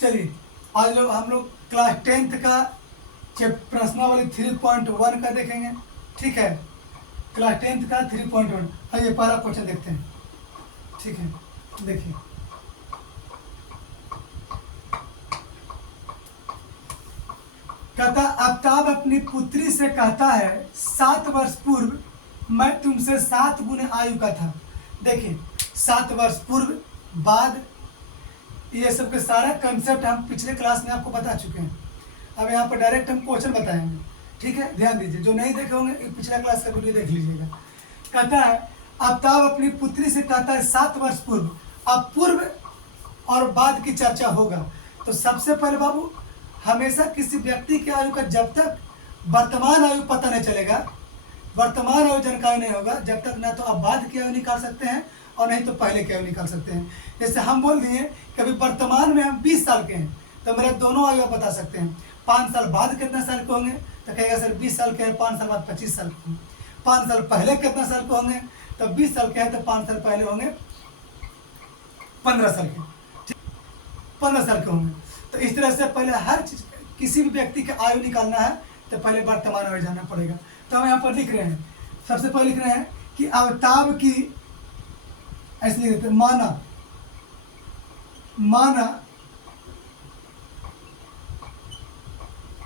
चलिए आज लोग हम लोग क्लास 10th का प्रश्नावली 3.1 का देखेंगे। ठीक है, क्लास 10th का 3.1। आइए पहला क्वेश्चन देखते हैं। ठीक है, देखिए कहता आफ्ताब अपनी पुत्री से कहता है 7 वर्ष पूर्व मैं तुमसे 7 गुने आयु का था। देखिए 7 वर्ष पूर्व, बाद, ये सब के सारा कंसेप्ट हम पिछले क्लास में आपको बता चुके हैं। अब यहाँ पर डायरेक्ट हम क्वेश्चन बताएंगे। ठीक है, ध्यान दीजिए, जो नहीं देखे होंगे पिछला क्लास का वीडियो देख लीजिएगा। कहता है आफ्ताब अपनी पुत्री से कहता है 7 वर्ष पूर्व। अब पूर्व और बाद की चर्चा होगा। तो सबसे पहले बाबू, हमेशा किसी व्यक्ति की आयु का जब तक वर्तमान आयु पता नहीं चलेगा, वर्तमान आयु जानकारी नहीं होगा, जब तक ना तो आप बाद की आयु निकाल सकते हैं और नहीं तो पहले की आयु निकाल सकते हैं। जैसे हम बोल दिए कि अभी वर्तमान में हम 20 साल के हैं, तो मेरे दोनों आयु आप बता सकते हैं। 5 साल बाद कितना साल के होंगे, तो कहेगा सर 20 साल के हैं, 5 साल बाद 25 साल के होंगे। 5 साल पहले कितना साल के होंगे, तो 20 साल के हैं, तो 5 साल पहले होंगे 15 साल के, 15 साल के होंगे। तो इस तरह से पहले हर चीज, किसी भी व्यक्ति का आयु निकालना है तो पहले वर्तमान आयु जानना पड़ेगा। तो हम यहाँ पर लिख रहे हैं, सबसे पहले लिख रहे हैं कि आफ्ताब की, ऐसे लिख देते हैं, माना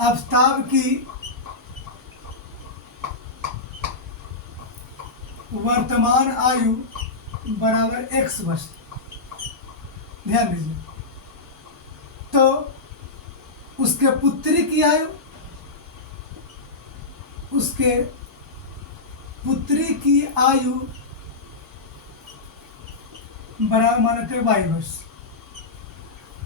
आफ्ताब की वर्तमान आयु बराबर x वर्ष। ध्यान दीजिए, तो उसके पुत्री की आयु, उसके पुत्री की आयु बराबर मानते हैं y वर्ष।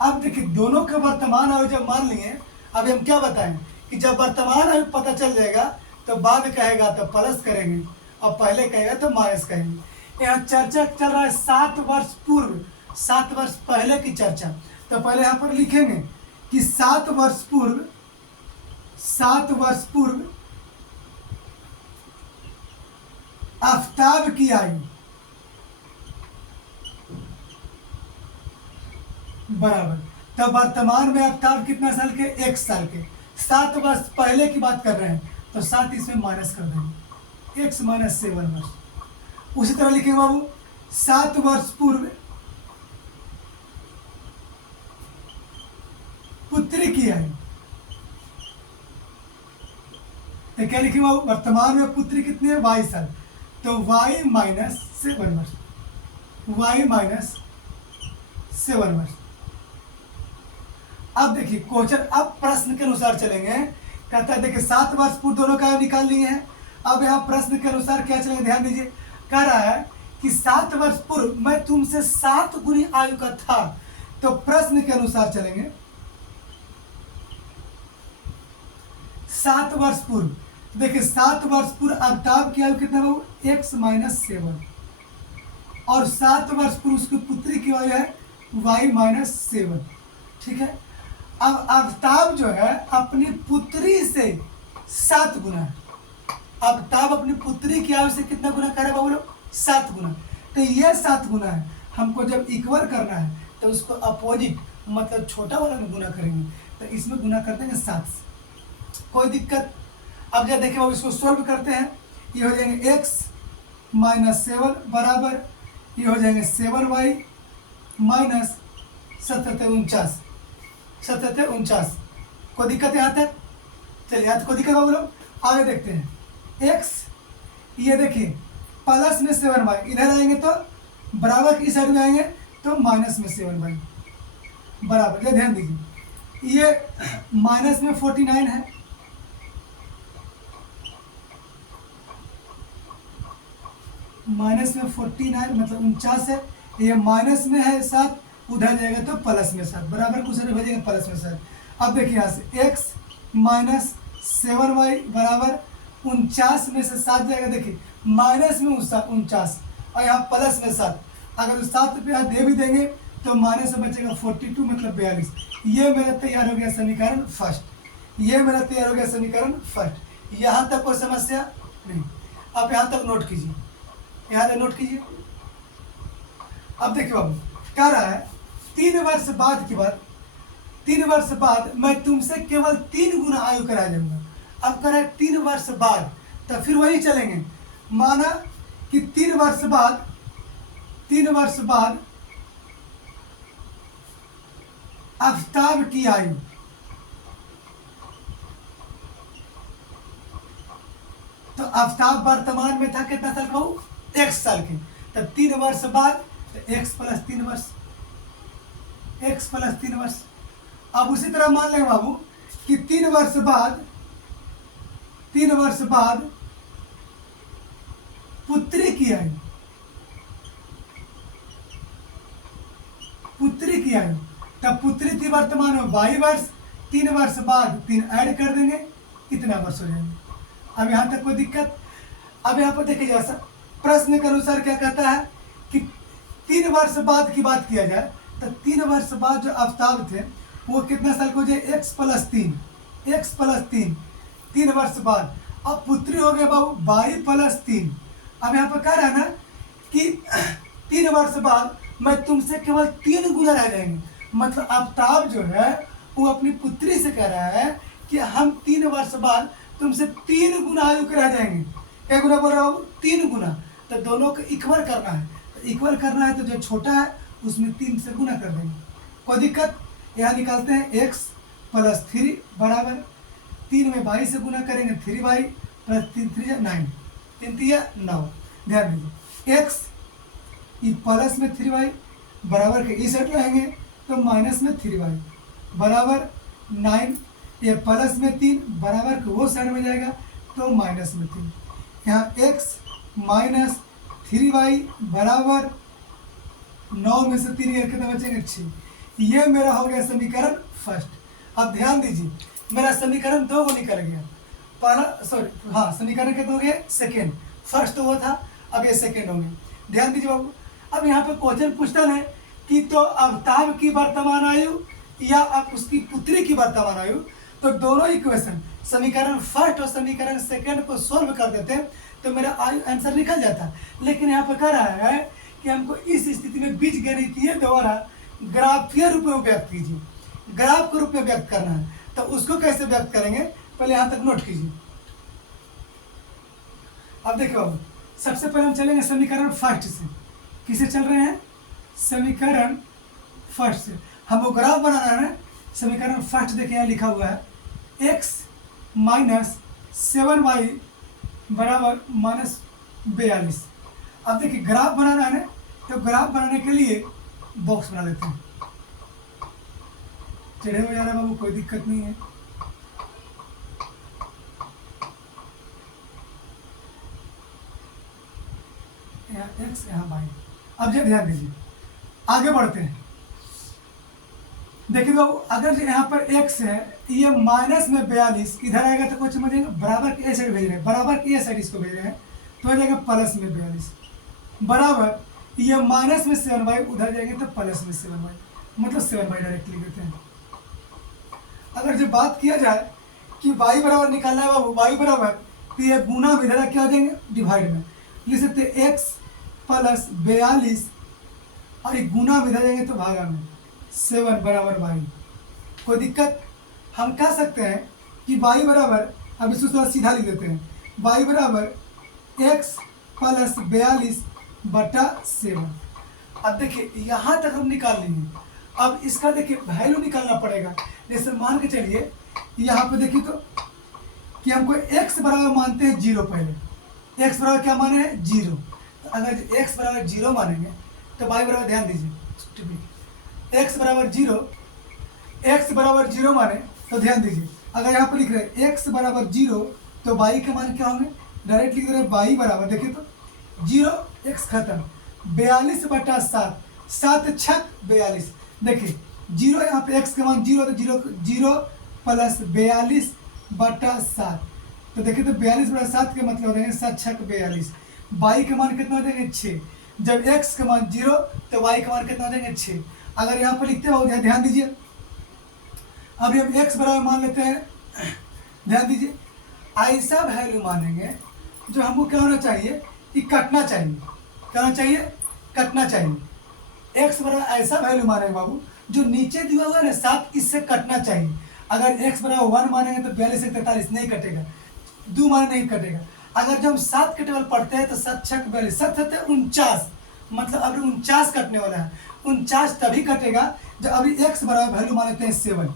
अब देखिए दोनों के वर्तमान आयु जब मान लिए, अब हम क्या बताएं कि जब वर्तमान आयु पता चल जाएगा तो बाद कहेगा तो प्लस करेंगे और पहले कहेगा तो माइनस कहेंगे। यहाँ चर्चा चल रहा है 7 वर्ष पूर्व, 7 वर्ष पहले की चर्चा। तो पहले यहाँ पर लिखेंगे कि 7 वर्ष पूर्व, 7 वर्ष पूर्व आफ्ताब की आयु बराबर, तो वर्तमान में आफ्ताब कितना साल के, 1 साल के। 7 वर्ष पहले की बात कर रहे हैं तो 7 इसमें माइनस कर देंगे, x माइनस 7 वर्ष। उसी तरह लिखेंगे बाबू 7 वर्ष पूर्व पुत्री की आयु, तो क्या लिखेंगे बाबू, वर्तमान में पुत्री कितनी है, 22 साल, तो y माइनस 7 वर्ष, y माइनस 7 वर्ष। अब देखिए क्वेश्चन, अब प्रश्न के अनुसार चलेंगे। कहता है देखिए 7 वर्ष पूर्व दोनों का निकाल लिए हैं। अब यहाँ प्रश्न के अनुसार क्या चलेंगे, ध्यान दीजिए। कह रहा है कि 7 वर्ष पूर्व मैं तुमसे 7 गुनी आयु का था, तो प्रश्न के अनुसार चलेंगे। 7 वर्ष पूर्व, देखिए 7 वर्ष पूर्व आफ्ताब की आयु कितना बाबू, x माइनस 7, और 7 वर्ष पूर्व उसकी पुत्री की आयु है y माइनस 7। ठीक है, अब आफ्ताब जो है अपनी पुत्री से 7 गुना है। आफ्ताब अपनी पुत्री की आयु से कितना गुना करे बाबू लोग, 7 गुना। तो ये 7 गुना है, हमको जब इक्वल करना है तो उसको अपोजिट मतलब छोटा वाला में गुना करेंगे, तो इसमें गुना कर देंगे 7 से, कोई दिक्कत। अब जब देखें इसको सोल्व करते हैं, ये हो जाएंगे x माइनस 7 बराबर, ये हो जाएंगे 7y माइनस 47 49। कोई दिक्कत यहाँ तक, चलिए यहाँ तक कोई दिक्कत बाबू लोग। आगे देखते हैं x, ये देखिए प्लस में 7y, इधर आएंगे तो बराबर की साइड में आएंगे तो माइनस में 7y बराबर। ये ध्यान दीजिए, ये माइनस में 49 है, माइनस में 49 मतलब 49 है, ये माइनस में है 7, उधर जाएगा तो प्लस में 7 बराबर, कुछ नहीं हो जाएगा प्लस में 7। अब देखिए यहाँ से x माइनस 7y बराबर 49 में से 7 जाएगा, देखिए माइनस में 49 और यहाँ प्लस में 7, अगर 7 रुपया दे भी देंगे तो माइनस में बचेगा 42 मतलब 42। ये मेरा तैयार हो गया समीकरण फर्स्ट, ये मेरा तैयार हो गया समीकरण फर्स्ट। यहाँ तक कोई समस्या नहीं। आप यहाँ तक नोट कीजिए, यहाँ तक नोट कीजिए। अब देखिए बाबू कह रहा है 3 वर्ष बाद की बात, 3 वर्ष बाद मैं तुमसे केवल 3 गुना आयु करा जाऊंगा। अब कह रहा है 3 वर्ष बाद, तो फिर वही चलेंगे। माना कि 3 वर्ष बाद आफताब की आयु, तो आफताब वर्तमान में था कितना साल का हो, 1 साल के। तब 3 वर्ष बाद तो x प्लस 3 वर्ष, x प्लस 3 वर्ष। अब उसी तरह मान लेंगे बाबू कि 3 वर्ष बाद पुत्री की आयु, तब पुत्री थी वर्तमान में 22 वर्ष, 3 वर्ष बाद 3 ऐड कर देंगे, इतना वर्ष हो जाएंगे। अब यहाँ तक कोई दिक्कत? अब यहाँ पर देखिए जैसा प्रश्न के अनुसार क्या कहता है कि 3 वर्ष बाद की बात किया जाए, तो 3 वर्ष बाद जो आफताब थे वो कितना साल को हो जाए, x प्लस 3, 3 वर्ष बाद। अब पुत्री हो गया बाबू 22 प्लस 3। अब यहाँ पर कह रहा है ना कि 3 वर्ष बाद मैं तुमसे केवल 3 गुना रह जाएंगे। मतलब आफताब जो है वो अपनी पुत्री से कह रहा है कि हम 3 वर्ष बाद तुमसे 3 गुना आयु के रह जाएंगे। क्या गुना बोल रहा हूँ, 3 गुना। तो दोनों को इक्वल करना है, तो इक्वल करना है तो जो छोटा है उसमें 3 से गुना कर देंगे। कोई दिक्कत? यहाँ निकालते हैं x प्लस 3 बराबर 3 में 22 से गुना करेंगे 3y प्लस 3 3 9, 3 3 9। ध्यान दीजिए x प्लस में 3y बराबर के इस साइड रहेंगे तो माइनस में 3y बराबर 9, ये प्लस में 3 बराबर के वो साइड में जाएगा तो माइनस में 3। यहाँ x माइनस 3y बराबर 9 में से 3 कितना बचेंगे 6। ये मेरा हो गया समीकरण फर्स्ट। अब ध्यान दीजिए मेरा समीकरण 2 को निकल गया। पहला समीकरण कितना हो गया, सेकेंड। फर्स्ट वो था, अब ये सेकेंड हो गया। ध्यान दीजिए बाबू, अब यहाँ पे क्वेश्चन पूछता है कि तो आफताब की वर्तमान आयु या अब उसकी पुत्री की वर्तमान आयु, तो दोनों इक्वेशन समीकरण फर्स्ट और समीकरण सेकेंड को सोल्व कर देते हैं तो मेरा आंसर निकल जाता। लेकिन यहाँ पे कह रहा है कि हमको इस स्थिति में बीजगणितीय द्वारा ग्राफीय रूप में व्यक्त कीजिए, ग्राफ के रूप में व्यक्त करना है। तो उसको कैसे व्यक्त करेंगे पहले यहाँ तक नोट कीजिए। अब देखो बाबू, सबसे पहले हम चलेंगे समीकरण फर्स्ट से। किसे चल रहे हैं, समीकरण फर्स्ट से। हमको ग्राफ बनाना है ना। समीकरण फर्स्ट देखिए यहाँ लिखा हुआ है x माइनस 7y बराबर माइनस 42। अब देखिए ग्राफ बनाना है ना, तो ग्राफ बनाने के लिए बॉक्स बना लेते हैं। टेढ़े हो जा रहा है बाबू, कोई दिक्कत नहीं है। यहाँ x यहाँ y। अब जो ध्यान दीजिए आगे बढ़ते हैं। देखिए बाबू, अगर यहाँ पर x है, ये माइनस में 42 इधर आएगा तो कुछ समझेंगे बराबर के ए साइड भेज रहे हैं, बराबर के ए साइड इसको भेज रहे हैं तो हो जाएगा प्लस में 42 बराबर ये माइनस में 7y उधर जाएंगे तो प्लस में 7y, मतलब 7y डायरेक्ट लिख देते हैं। अगर जब बात किया जाए कि y बराबर निकालना है बाबू, y बराबर तो ये गुना में इधर क्या हो जाएंगे डिवाइड में लिख सकते x प्लस 42 और एक गुना में इधर जाएंगे तो भागा में 7 बराबर y। कोई दिक्कत? हम कह सकते हैं कि y बराबर, अब इसको थोड़ा सीधा लिख देते हैं, y बराबर x प्लस 42 बटा 7। अब देखिए यहाँ तक हम निकाल लेंगे। अब इसका देखिए वैल्यू निकालना पड़ेगा। जैसे मान के चलिए यहाँ पे देखिए तो कि हमको x बराबर मानते हैं 0। पहले x बराबर क्या माने हैं 0। तो अगर x बराबर 0 मानेंगे तो y बराबर, ध्यान दीजिए x बराबर 0, x बराबर 0 माने तो ध्यान दीजिए अगर यहाँ पर लिख रहे हैं x बराबर 0 तो y के मान क्या होंगे, डायरेक्ट लिख रहे हैं y बराबर, देखिए तो 0 x खत्म 42 बटा 7, 7 छक 42। देखिए 0 यहाँ पे x के मान 0 तो 0 प्लस 42 बटा 7, तो देखिए तो 42 बटा 7 के मतलब हो जाएंगे 7 छक 42। y के मान कितना हो जाएंगे 6। जब x का मान 0 तो y का मान कितना हो जाएंगे 6। अगर यहाँ पर लिखते हो ध्यान दीजिए, अभी हम x बराबर मान लेते हैं, ध्यान दीजिए ऐसा वैल्यू मानेंगे जो हमको क्या होना चाहिए कि कटना चाहिए, क्या होना चाहिए, कटना चाहिए। x बराबर ऐसा वैल्यू मानेंगे बाबू जो नीचे दिया हुआ है ना 7, इससे कटना चाहिए। अगर x बराबर 1 मानेंगे तो 42 से 43 नहीं कटेगा, 2 मान नहीं कटेगा। अगर जब हम 7 के टेबल पढ़ते हैं तो 7 6 42, 7 7 49, मतलब अभी 49 कटने वाला है। 49 तभी कटेगा जब अभी x बराबर वैल्यू मान लेते हैं 7।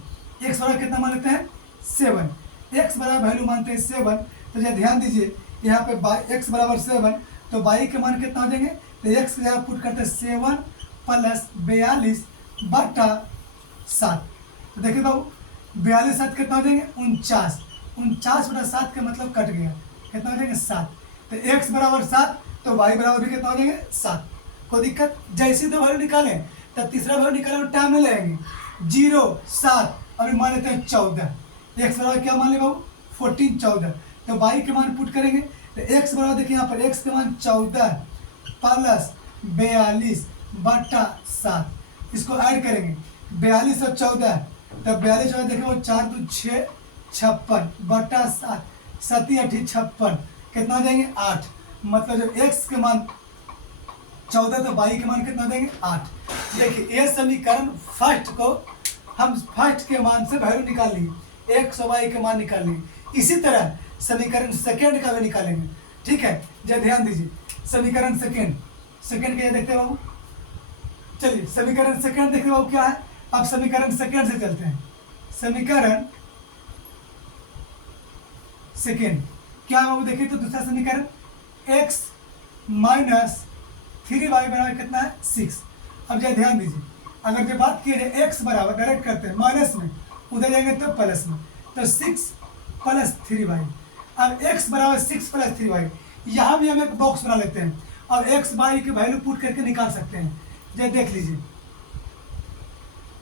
x बराबर कितना मान लेते हैं 7, x बराबर वैल्यू मानते हैं 7। तो जरा ध्यान दीजिए यहाँ पे x बराबर 7, तो y के मान कितना हो जाएंगे, तो x की जगह पुट करते हैं 7 प्लस 42 बटा 7। तो देखिए बाबू 42 7 कितना हो जाएंगे 49, 49 बटा 7 का मतलब कट गया, कितना हो जाएंगे 7। तो x बराबर 7, तो y बराबर भी कितना हो जाएंगे 7। कोई दिक्कत, जैसे तो वैल्यू निकालें तब तीसरा वैल्यू निकालने में टाइम नहीं लगेंगे। 0 7 अभी मान लेते हैं 14, x बराबर क्या मान ले बाबू 14 14, तो y के मान पुट करेंगे तो x बराबर देखिए यहाँ पर x के मान 14 प्लस 42 बटा 7, इसको ऐड करेंगे 42 और 14, तो 42 और देखिए वो 4 2 6 56 बटा 7, 7 8 56, कितना हो जाएंगे 8। मतलब जब x के मान 14 तो y के मान कितना हो जाएंगे 8। देखिए ये समीकरण फर्स्ट को हम फर्स्ट के मान से वैल्यू निकाल लिए, x और y के मान निकाल लिए। इसी तरह समीकरण सेकेंड का भी निकालेंगे, ठीक है। जब ध्यान दीजिए समीकरण सेकेंड क्या देखते हैं बाबू, चलिए समीकरण सेकेंड देखते बाबू क्या है। अब समीकरण सेकेंड से चलते हैं। समीकरण सेकेंड क्या है बाबू, देखिए तो दूसरा समीकरण x माइनस 3y बराबर कितना है 6। अब जरा ध्यान दीजिए, अगर जब बात की जाए x बराबर डायरेक्ट करते हैं माइनस में, उधर जाएंगे तो प्लस में, तो 6 प्लस 3y। अब x बराबर 6 प्लस 3y, यहाँ भी हम एक बॉक्स बना लेते हैं और x y की वैल्यू पुट करके निकाल सकते हैं। जब देख लीजिए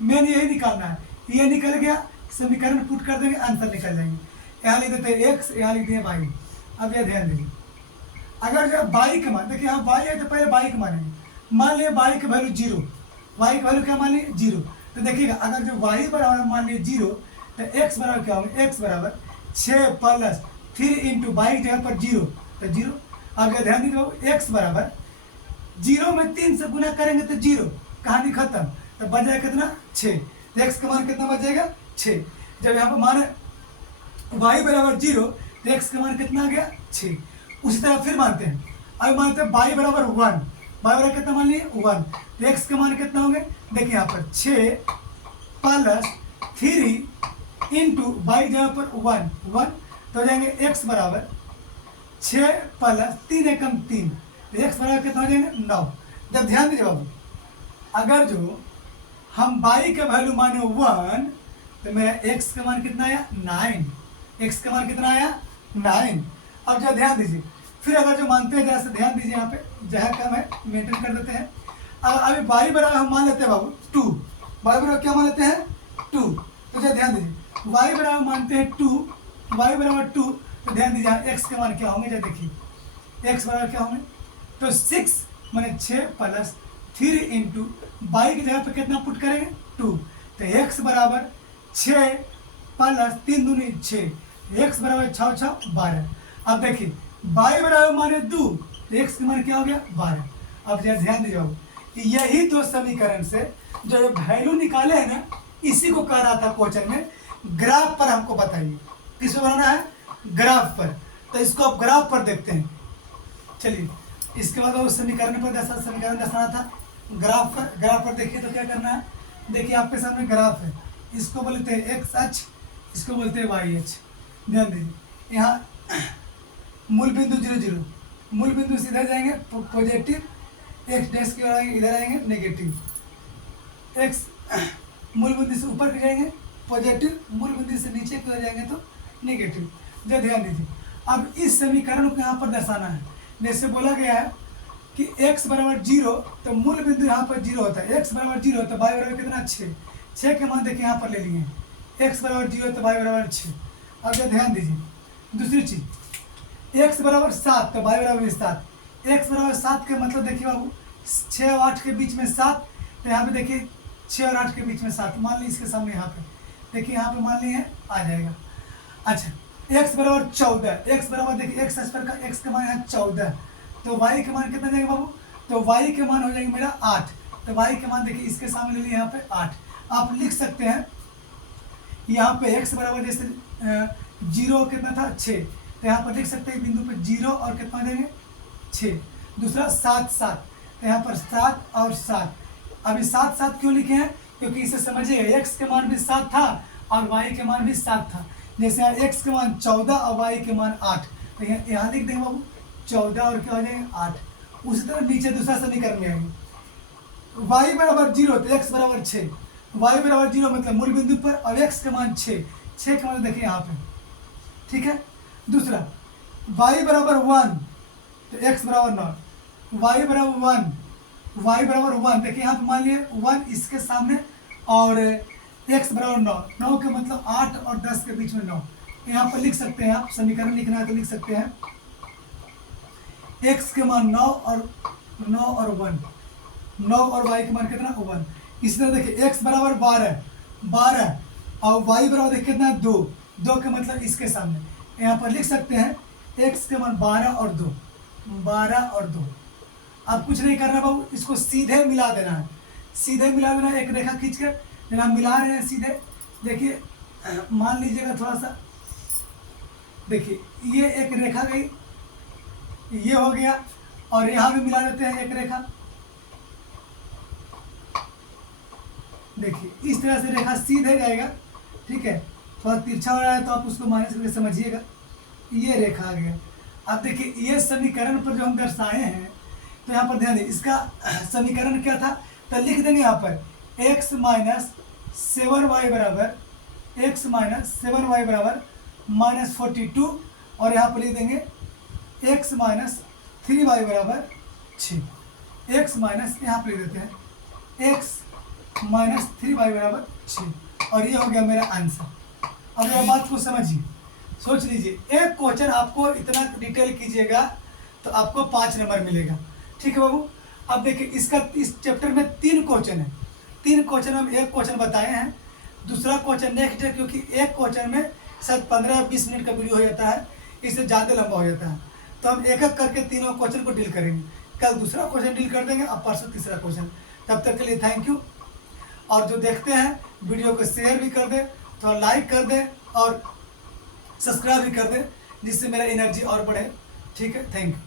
मेन यही निकालना है, ये निकल गया समीकरण पुट कर देंगे आंसर निकल जाएंगे। यहाँ लिख देते हैं x, यहाँ लिख दिए y। अब यह ध्यान दीजिए अगर जब y का मान देखिए यहाँ y है तो पहले y का मानेंगे, मान लिया y की वैल्यू 0, y की वैल्यू क्या मान ली 0, तो देखिएगा अगर जो y बराबर मान लिया 0 तो x बराबर क्या होगा, x बराबर 6 प्लस 3 इंटू y की जगह पर 0 तो 0। अब जब ध्यान दीजिए x बराबर 0 में 3 से गुना करेंगे तो 0, कहानी खत्म, तो बच जाएगा कितना 6, तो x का मान कितना बच जाएगा 6। जब यहाँ पर मान y बराबर 0 तो x का मान कितना आ गया 6। उसी तरह फिर मानते हैं, अब मानते हैं y बराबर 1, y बराबर कितना मान लिए 1, तो x का मान कितना होंगे, देखिए यहाँ पर 6 प्लस 3 इंटू y जगह पर 1 तो हो जाएंगे x बराबर 6 प्लस 3 एकम 3, तो x बराबर कितना हो जाएंगे 9। जब ध्यान दीजिए बाबू अगर जो हम y का वैल्यू माने 1 तो मेरा x का मान कितना आया 9, x का मान कितना आया 9। अब जब ध्यान दीजिए फिर अगर जो मानते हैं जरा से ध्यान दीजिए यहाँ पे जहाँ कम है मेंटेन कर देते हैं। अभी y बराबर हम मान लेते हैं बाबू 2, y बराबर क्या मान लेते हैं 2, तो जब ध्यान दीजिए y बराबर मानते हैं 2, y बराबर 2, तो ध्यान दीजिए x के मान क्या होंगे, जब देखिए x बराबर क्या होंगे, तो 6 माने 6 प्लस 3 इंटू y की जगह पे कितना पुट करेंगे 2, तो x बराबर 6 प्लस 3 दूनी 6, x बराबर 6 6 12। अब देखिए y बराबर माने 2 तो x का मान क्या हो गया 12। अब जरा ध्यान दीजिए कि यही दो समीकरण से जो वैल्यू निकाले हैं ना, इसी को कह रहा था क्वेश्चन में ग्राफ पर हमको बताइए, किस पे बनाना है ग्राफ पर। तो इसको आप ग्राफ पर देखते हैं। चलिए इसके बाद वो समीकरण पर समीकरण दर्शाना था, ग्राफ पर देखिए तो क्या करना है। देखिए आपके सामने ग्राफ है, इसको बोलते हैं x अक्ष, इसको बोलते हैं y अक्ष। ध्यान दीजिए यहाँ मूल बिंदु 0 0, मूल बिंदु से इधर जाएंगे पॉजिटिव, x डैश की ओर आएंगे इधर आएंगे नेगेटिव, x मूल बिंदु से ऊपर की जाएंगे पॉजिटिव, मूल बिंदु से नीचे की ओर जाएंगे तो नेगेटिव। जब ध्यान दीजिए अब इस समीकरण को यहाँ पर दर्शाना है। जैसे बोला गया है कि x बराबर 0 तो मूल बिंदु यहाँ पर 0 होता है, x बराबर 0 तो y बराबर कितना 6 के मान देखिए यहाँ पर ले लिए हैं, x बराबर 0 तो y बराबर 6। अब जब ध्यान दीजिए दूसरी चीज x बराबर 7 तो y बराबर 7, x बराबर 7 के मतलब देखिए बाबू 6 और 8 के बीच में 7, तो यहाँ पे देखिए 6 और 8 के बीच में 7 मान ली, इसके सामने यहाँ पे देखिए यहाँ पे मान लिए आ जाएगा। अच्छा x बराबर 14, x बराबर देखिए x पर का x का मान यहाँ 14, तो y के मान कितना जाएगा बाबू, तो y के मान हो जाएंगे मेरा 8, तो y के मान देखिए इसके सामने ले लिए यहाँ पे 8। आप लिख सकते हैं यहाँ पे x बराबर जैसे 0 कितना था 6, तो यहाँ पर लिख सकते हैं बिंदु पे 0 और कितना देंगे 6। दूसरा 7 7, तो यहाँ पर 7 और 7। अभी 7 7 क्यों लिखे हैं, क्योंकि इसे समझिए x के मान भी 7 था और y के मान भी 7 था। जैसे यहाँ x के मान 14 और y के मान 8, तो यहाँ लिख देंगे बाबू 14 और क्या हो जाएंगे 8। उसी तरह नीचे दूसरा समीकरण में आएंगे y बराबर 0 तो x बराबर 6, y बराबर 0 मतलब मूल बिंदु पर और x के मान 6 के मान देखिए यहाँ पे, ठीक है। दूसरा y बराबर 1 तो x बराबर 9, y बराबर 1 देखिए यहाँ पे मान लिए 1 इसके सामने और x बराबर 9 के मतलब 8 और 10 के बीच में 9। यहाँ पर लिख सकते हैं आप, समीकरण लिखना है तो लिख सकते हैं x के मान 9 और 1 और y के मान कितना 1। इसी तरह देखिए x बराबर 12 और y बराबर देखिए कितना 2 के मतलब इसके सामने यहाँ पर लिख सकते हैं x के मान 12 और 2। अब कुछ नहीं करना बाबू, इसको सीधे मिला देना है, एक रेखा खींचकर जब हम मिला रहे हैं सीधे, देखिए मान लीजिएगा थोड़ा सा, देखिए ये एक रेखा गई, ये हो गया और यहाँ भी मिला देते हैं एक रेखा। देखिए इस तरह से रेखा सीधे जाएगा, ठीक है। थोड़ा तिरछा हो रहा है तो आप उसको माइनस करके समझिएगा, ये रेखा आ गया। अब देखिए ये समीकरण पर जो हम दर्शाए हैं, तो यहाँ पर ध्यान दें, इसका समीकरण क्या था, तो लिख देंगे यहाँ पर x माइनस 7y बराबर -42 और यहाँ पर लिख देंगे x माइनस 3y बराबर 6। x माइनस यहाँ पर लिख देते हैं x माइनस 3y बराबर 6 और ये हो गया मेरा आंसर। अब यह बात को समझिए, सोच लीजिए, एक क्वेश्चन आपको इतना डिटेल कीजिएगा तो आपको 5 नंबर मिलेगा, ठीक है बाबू। अब देखिए इसका इस चैप्टर में 3 क्वेश्चन है, 3 क्वेश्चन हम एक क्वेश्चन बताए हैं, दूसरा क्वेश्चन नेक्स्ट है, क्योंकि एक क्वेश्चन में शायद 15-20 मिनट का वीडियो हो जाता है, इससे ज़्यादा लंबा हो जाता है। तो हम एक एक करके तीनों क्वेश्चन को डील करेंगे, कल दूसरा क्वेश्चन डील कर देंगे और परसों तीसरा क्वेश्चन। तब तक के लिए थैंक यू, और जो देखते हैं वीडियो को शेयर भी कर दें, थोड़ा लाइक कर दें और सब्सक्राइब भी कर दें, जिससे मेरा एनर्जी और बढ़े, ठीक है। Thank you.